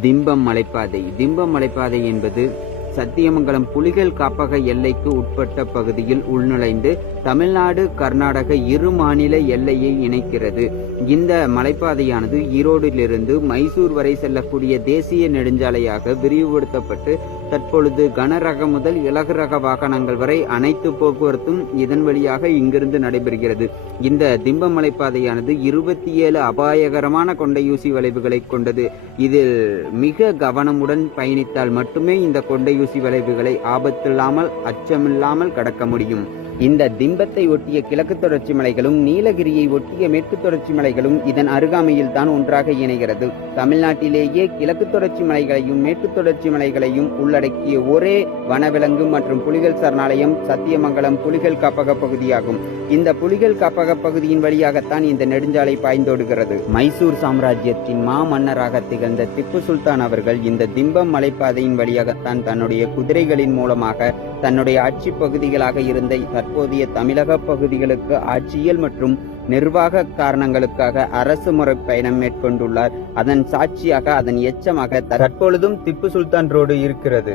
திம்பம் மலைப்பாதை என்பது சத்தியமங்கலம் புலிகள் காப்பக எல்லைக்கு உட்பட்ட பகுதியில் உள்நுழைந்து தமிழ்நாடு கர்நாடக இரு மாநில எல்லையை இணைக்கிறது. இந்த மலைப்பாதையானது ஈரோடிலிருந்து மைசூர் வரை செல்லக்கூடிய தேசிய நெடுஞ்சாலையாக விரிவுபடுத்தப்பட்டு தற்பொழுது கனரக முதல் இலகு ரக வாகனங்கள் வரை அனைத்து போக்குவரத்தும் இதன் வழியாக இங்கிருந்து நடைபெறுகிறது. இந்த திம்பம் மலைப்பாதையானது 27 அபாயகரமான கொண்டையூசி வளைவுகளை கொண்டது. இதில் மிக கவனமுடன் பயணித்தால் மட்டுமே இந்த கொண்டையூசி வளைவுகளை ஆபத்தில்லாமல் அச்சமில்லாமல் கடக்க முடியும். இந்த திம்பத்தை ஒட்டிய கிழக்கு தொடர்ச்சி மலைகளும் நீலகிரியை ஒட்டிய மேற்கு தொடர்ச்சி மலைகளும் இதன் அருகாமையில் தான் ஒன்றாக இணைகிறது. தமிழ்நாட்டிலேயே கிழக்கு தொடர்ச்சி மலைகளையும் மேற்கு தொடர்ச்சி மலைகளையும் உள்ளடக்கிய ஒரே வனவிலங்கு மற்றும் புலிகள் சரணாலயம் சத்தியமங்கலம் புலிகள் காப்பக பகுதியாகும். இந்த புலிகள் காப்பக பகுதியின் வழியாகத்தான் இந்த நெடுஞ்சாலை பாய்ந்தோடுகிறது. மைசூர் சாம்ராஜ்யத்தின் மாமன்னராக திகழ்ந்த திப்பு சுல்தான் அவர்கள் இந்த திம்பம் மலைப்பாதையின் வழியாகத்தான் தன்னுடைய குதிரைகளின் மூலமாக தன்னுடைய ஆட்சி பகுதிகளாக இருந்த தற்போதைய தமிழக பகுதிகளுக்கு ஆட்சியல் மற்றும் நிர்வாக காரணங்களுக்காக அரசு முறை பயணம் மேற்கொண்டுள்ளார். அதன் சாட்சியாக அதன் எச்சமாக தற்பொழுதும் திப்பு சுல்தான் ரோடு இருக்கிறது.